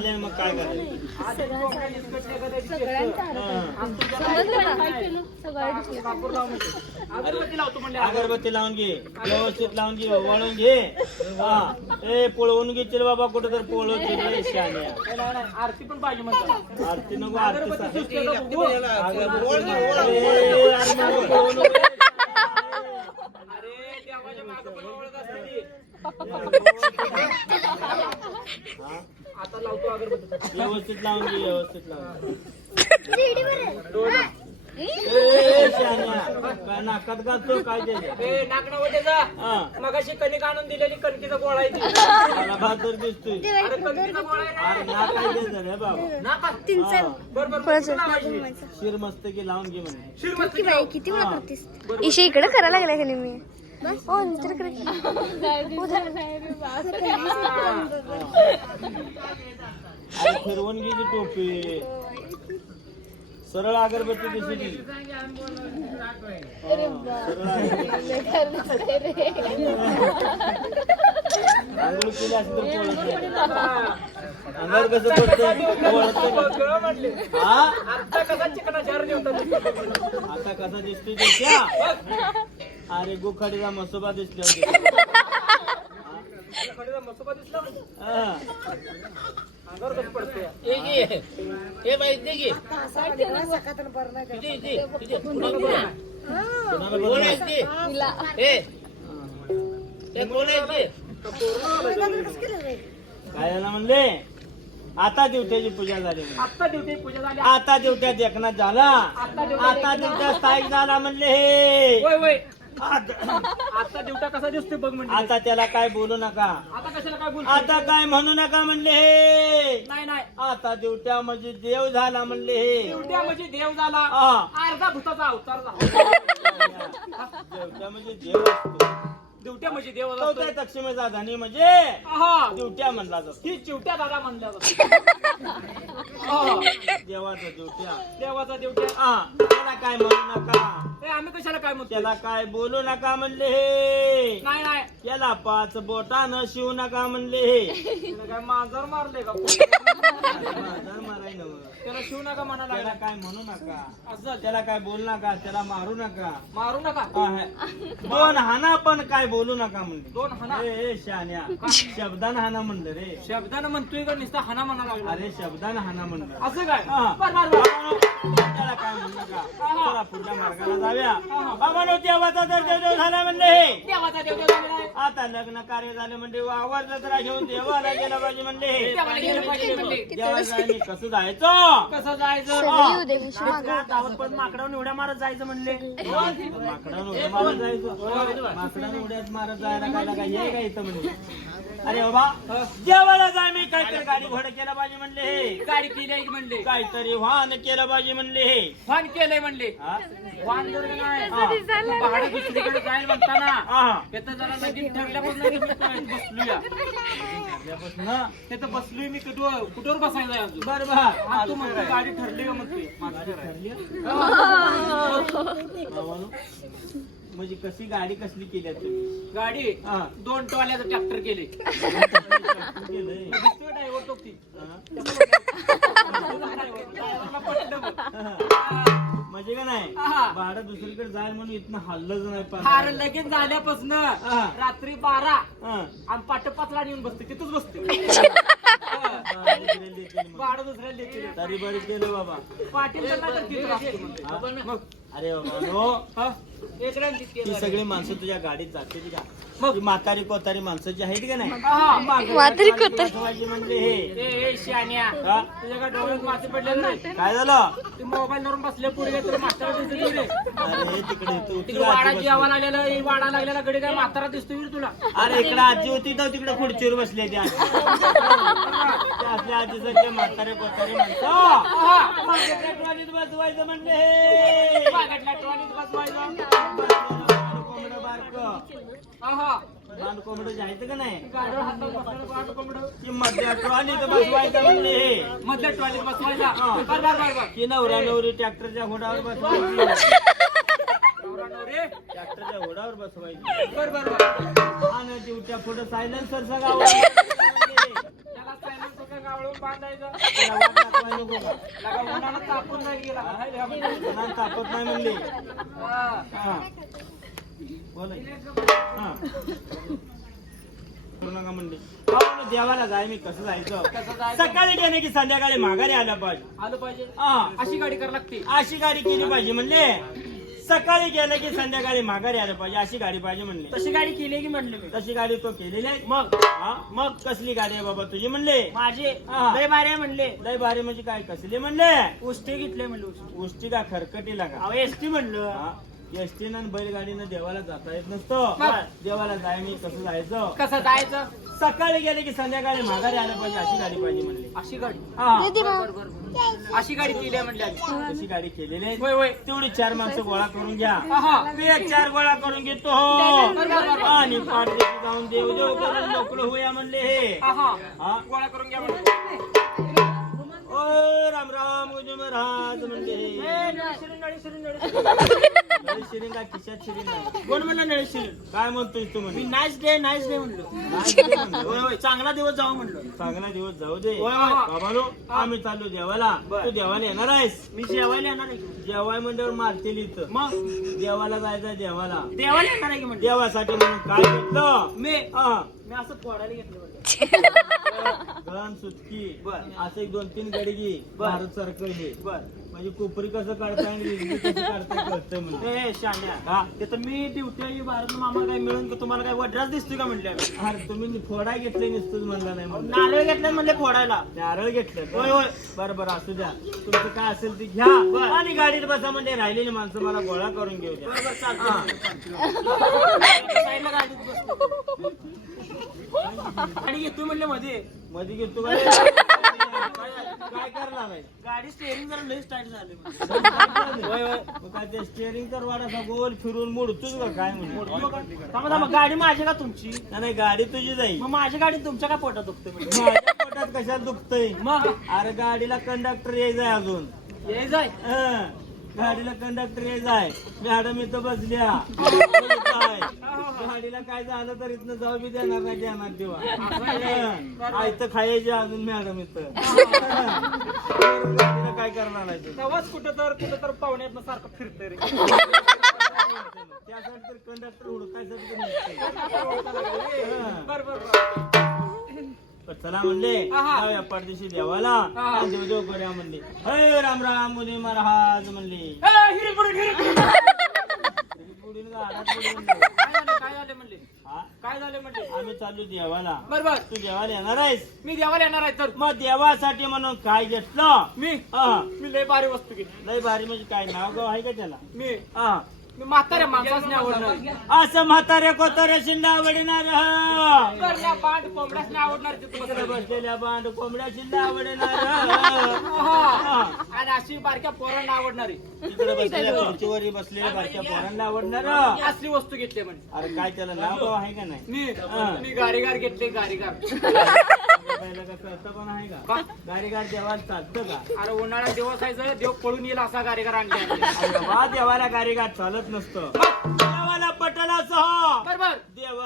झाले मग काय करायचं अगरबत्ती लावून घे व्यवस्थित लावून घे वळून घे हा ए पळवून घे चल बाबा कुठं तर पळवून आरती पण पाहिजे म्हणतात आरती नको आरती अगरबत्ती आता लावतो अगरबत्ती. व्यवस्थित लावून घे व्यवस्थित लावून नाकात घालतो काय जा. हा. मगाशी कणिक आणून दिलेली कणकीचा गोळा आहे ती. मला बहादूर दिसतोय. अरे कणकीचा गोळा आहे अरे ना काय द्यायचं रे बाबा. रे. ना का? हा. बरं बरं कुठं लावायची? शिर मस्त की लावून घे म्हणजे शिर मस्त लाव. किती इशे इकडे करायला लागलाय का मी? ती टोपी. सरळ अगरबत्ती दिसली सरळ अगरबत्ती. आंघोळ केली असं तर. अंगावर कसं पडतं पोळत नाही. बघ आता आता अरे गुखाडीचा मसोबा दिसला हा. काय झालं म्हणले? आता दिवट्याची पूजा झाली. आत्ता दिवशी पूजा झाली. आता दिवट्यात एकनाथ झाला. आता दिवट्यात स्थायिक झाला म्हणले हे. आता दिवटा कसा दिसतोय बघ म्हणजे. आता त्याला काय बोलू नका. आता कशाला काय बोल आता काय म्हणू नका म्हणले हे. नाही नाही. आता दिवट्या म्हणजे देव झाला म्हणले हे. दिवट्या म्हणजे देव झाला. हा. अर्धा भूताचा अवतार झाला. दिवट्या म्हणजे देव असतो. दिवट्या म्हणजे देव चौथ्या दक्षिणेचा धनी म्हणजे हा. दिवट्या म्हणला जातो. ही चिवट्या दादा म्हणल्या जातात हा. देवाचा दिवट्या देवाचा दिवट्या हा. त्याला काय म्हणू नका. ए आम्ही कशाला काय म्हणतो त्याला काय बोलू नका म्हणले हे. नाही नाही. त्याला पाच बोटा न शिवू नका म्हणले हे. त्याला काय मांजर मारले का माझा माराय नवं. त्याला शिव नका म्हणा त्याला लागला. काय म्हणू नका. असं. त्याला काय बोलू नका त्याला मारू नका. मारू नका. हा, हे. दोन हाना पण काय बोलू नका म्हणले. दोन हना? ए, ए शान्या. शब्दान हाना म्हणलं रे. शब्दानं म्हणतोय का नुसता हना म्हणा लागला? अरे शब्दान हाना म्हणलं. असं काय? हा. बर बर बर. त्याला काय म्हणू नका. चला पुढच्या मार्गाला जाऊया. बाबांनो देवाचा तर देव झाला म्हणले हे. देवाचा देव देव आहे. आता लग्न कार्य झाले म्हणजे वावर जत्रा घेऊन देवाला गेला पाहिजे म्हणले. देवाला कसं जायचं? कसं जायचं? पण माकडावर उड्या मारत जायचं म्हणले. माकडानं उड्या मारत जायचं. माकडानं उड्यात मारत जायला काय हे काय इथं म्हणजे अरे बाबा देवाला जाय मी काहीतरी गाडी घोडा केला पाहिजे म्हणले हे. गाडी केली म्हणले. काहीतरी वाहन केलं पाहिजे म्हणले हे. वाहन केलंय म्हणले. हा? वाहन जर नाही हा. भाडं दुसरीकडे जाईल म्हणताना. हा. तिथं जरा लगीन ठरल्यापासून मी बसलूया. त्यापासून तिथं बसलोय मी कुठं कुठवर आहे अजून? बर बर. आणि तू म्हणतो गाडी ठरली का म्हणतोय माझं ठरली? बाबांनो, म्हणजे कशी गाडी कसली केली आहे तुम्ही गाडी हा. दोन टोल्याचं ट्रॅक्टर केले केलंय. ड्रायव्हर तो ती हा? ड्रायव्हरला पटलं बघ. म्हणजे का नाही हा. भाडं दुसरीकडे जाईल म्हणून इथनं हल्लच नाही फार पाहिजे. लगीन झाल्यापासून. रात्री बारा हा. आणि पाचला नेऊन बसते तिथंच बसते तरी बरी केलं बाबा पाटील तर नाही तर तिथं असते म्हणते. हा? मग अरे बाबा नो हा? एक रांगीत ती. सगळी माणसं तुझ्या गाडीत जाते का मग? ती म्हातारी कोतारी माणसं जी आहेत का नाही हा. म्हातारी कोतारी. बसवायची म्हणले हे ए, ए, शान्या हा? तुझ्या डोळ्यात माती पडले नाही काय झालं ते मोबाईल वरून बसले पुढे तर म्हातारा दिसतो रे अरे तिकडे तू तिकडे वाडा वाडा लागलेला गडी काय म्हातारा दिसतो तुला अरे इकडे आजी होती तर तिकडे खुर्चीवर बसले त्या आपल्या आजी सध्या म्हातारे बसवायचं म्हणले हे बागेतल्या ट्रॉलीत बसवायचं कोंबडं बारकं बांध कोंबडं जायचं का नाही. की मधल्या ट्रॉलीत बसवायचं म्हणले हे मधल्या ट्रॉलीत बसवायचा. बर बर बर बर की नवरा नवरी ट्रॅक्टरच्या घोडावर बसवायची. ट्रॅक्टरच्या घोडावर बसवायची बर बर बर आणि दिवट्या पुढे सायलेन्सर सगळा कावळून बांधायचं त्याला वाट दाखवायला नको का? लगा उन्हानं तापून नाही गेला हाय रे, आपण. उन्हात तापत नाही म्हणले हा. हा. बोला की. हा. बोलू नका म्हणले अहो, म्हणलं देवाला जाय मी कसं जायचं कसं जायचं? सकाळी गेले की संध्याकाळी माघारी आलं पाहिजे आलं पाहिजे हा. अशी गाडी करावी लागते अशी गाडी केली पाहिजे म्हणले सकाळी गेलं की संध्याकाळी माघारी आलं पाहिजे अशी गाडी पाहिजे म्हणले. तशी गाडी केली की म्हणलं मी. तशी गाडी तो केलेली आहे. मग हा? मग कसली गाडी आहे बाबा तुझी म्हणले? माझे हा. लय भारी म्हणले. लय भारी म्हणजे काय कसली म्हणले? उष्टे घेतले म्हणले उष्टे. उष्टी का खरकटी लागा अहो एसटी म्हणलं. एसटीनं बैलगाडीनं देवाला जाता येत नसतं. मग? देवाला जाय मी कसं जायचं? कसं जायचं? सकाळी गेले की संध्याकाळी माघारी आलं पाहिजे अशी गाडी पाहिजे म्हणले. अशी गाडी? हा. अशी गाडी केली आहे म्हणले. तशी गाडी केलेली आहे. होय होय. तेवढी चार माणसं गोळा करून घ्या. हा. चार गोळा करून घेतो. आणि पाठदेशी जाऊन देव देव करून मोकळं होऊया म्हणले हे हा. हा. गोळा करून घ्या म्हणले. राम राम गुजू महाराज हे नळी शिरून, का खिशात शिरीन कोण म्हणलं नळी शिरून? काय म्हणतोय तू मी म्हणे नाईस डे नाईस डे म्हणलो. होय होय चांगला दिवस जाऊ म्हणलो. चांगला दिवस जाऊ दे. होय, होय. बाबालो आम्ही चाललो देवाला. बर. तू देवाला येणार आहेस? मी जेवायला येणार आहे. की? जेवाय मंडळ मारतील इथं. मग? देवाला जायचं देवाला. देवाला येणार आहे की देवासाठी म्हणून काय घेतलं मी? हा. मी असं पोडायला घेतलं म्हणलं. गण सुटकी. बर. असं एक दोन तीन गडी घे. बर. भारत सरकार घे बर. म्हणजे कोपरी कसं काढताय कळतंय म्हणजे हा? ते तर मी ड्युटी आहे भारत आम्हाला काय मिळून का तुम्हाला काय वड्राच दिसतोय का आम्ही अरे तुम्ही फोडा घेतले नसतंच म्हणला नाही नारळ घेतलं म्हणले फोडायला. नारळ घेतलं? होय, होय. बरं बरं असू द्या. तुमचं काय असेल ते घ्या. आणि गाडीत बसा म्हणजे राहिलेली माणसं मला गोळा करून घेऊ द्या. बरोबर हा. चालतं साईडला गाडीत बसतो गाडी घेतो म्हणले मध्ये. मध्ये घेतो काय काय करणार आहे? गाडी स्टेअरिंग जरा लई स्टार्ट झाली होय होय. मग काय ते स्टेअरिंग तर गोल फिरून मोडतोच का काय म्हणून. थांबा थांबा. गाडी माझी का तुमची? नाही गाडी तुझी जाईल मग माझी गाडी तुमच्या काय पोटात दुखते म्हणजे माझ्या पोटात कशात दुखतंय? मग? अरे गाडीला कंडक्टर यायचंय अजून. ये जाय हं. गाडीला कंडक्टर यायचाय मॅडम इथं बसल्या आहे. गाडीला काय झालं तर इथनं जाऊ बी देणार नाही देणार तेव्हा आयतं खायचे अजून मॅडम इथं काय करणार नाही. तेव्हाच कुठं तर कुठं तर पाहुण्यात सारखं फिरतंय रे त्यासाठी तर कंडक्टर हुडकायसाठी. बर चला म्हणले. जाऊया परदेशी देवाला. आणि देव देव करूया म्हणले हय राम राम मुनी महाराज म्हणले. पुढील गाडात. काय झालं म्हणले हा? काय झालं म्हणले आम्ही चाललो देवाला बर बर तू देवाला येणार आहेस मी देवाला येणार आहे तर मग देवासाठी म्हणून काय घेतलं मी हा. मी लय भारी वस्तू घेतली लय भारी म्हणजे काय नाव गाव आहे का त्याला मी हा. मी म्हाताऱ्या माणसाच नाही आवडणार असं म्हातारे कोतारे शिंदा आवडणार. करण्या पाठ कोंबड्याच नाही आवडणार. बसलेल्या बांड कोंबड्या शिंदा आवडणार हा. आणि अशी बारक्या पोरांना आवडणारी तिकडे बसलेल्या खुर्चीवर बसलेल्या बारक्या पोरांना आवडणार असली वस्तू घेतली म्हणजे अरे काय त्याला नाव गाव आहे का नाही मी. मी गारीगार घेतले गारीगार कळतं पण आहे का? गाडीगाड देवाला चालतं का? अरे उन्हाळ्यात दिवस आहे देव पळून येईल असा गारीगार आणले. अरे वा देवाला गाडीगाड चालत नसतं. देवाला पटल बरोबर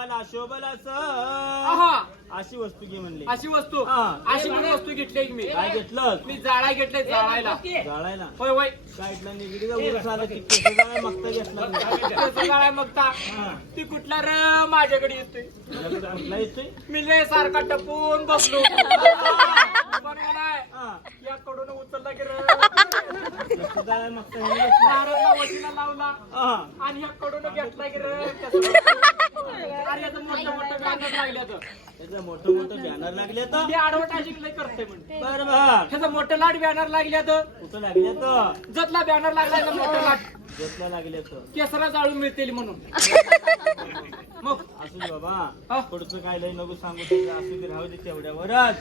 देवाला शोभल आहा. अशी वस्तू घे म्हणली. अशी वस्तू? हा. अशी पण वस्तू घेतली मी? काय घेतलं मी जाळा घेतले जाळायला. जाळायला. होय होय. काय इथला निगडीचा उरस आला की केस जाळा मागता घेतला जाळाय मगता. हा. ती कुठला रे माझ्याकडे येतोय? मी लय सारखा टपून बसलो. पण म्हणाय, हा. याकडून उचलला की रे. दारातला लावला घेतला की रे अरे मोठं मोठं लागल्याचं त्याचं मोठं मोठं बॅनर लागले तर. ते ऍडव्हर्टायझिंग लय करते म्हणजे बर बर त्याचं मोठं लाट बॅनर लागल्यात कुठं लागले तर? जतला बॅनर लागला तर मोठं लाट. घेतला लागले तर. केसरा जाळून मिळतील म्हणून. मग? असू दे. बाबा. पुढचं काय लय नको सांगू त्याचं असू दे राहू दे तेवढ्यावरच.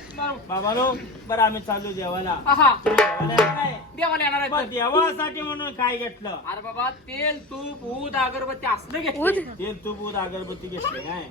बाबा नो बरं आम्ही चाललो देवाला. आहा देवाला येणार आहे. देवाला येणार देवासाठी म्हणून काय घेतलं? अरे बाबा तेल तूप ऊद अगरबत्ती असलं ऊद? घेतलं तेल तूप दूध अगरबत्ती घेतले काय?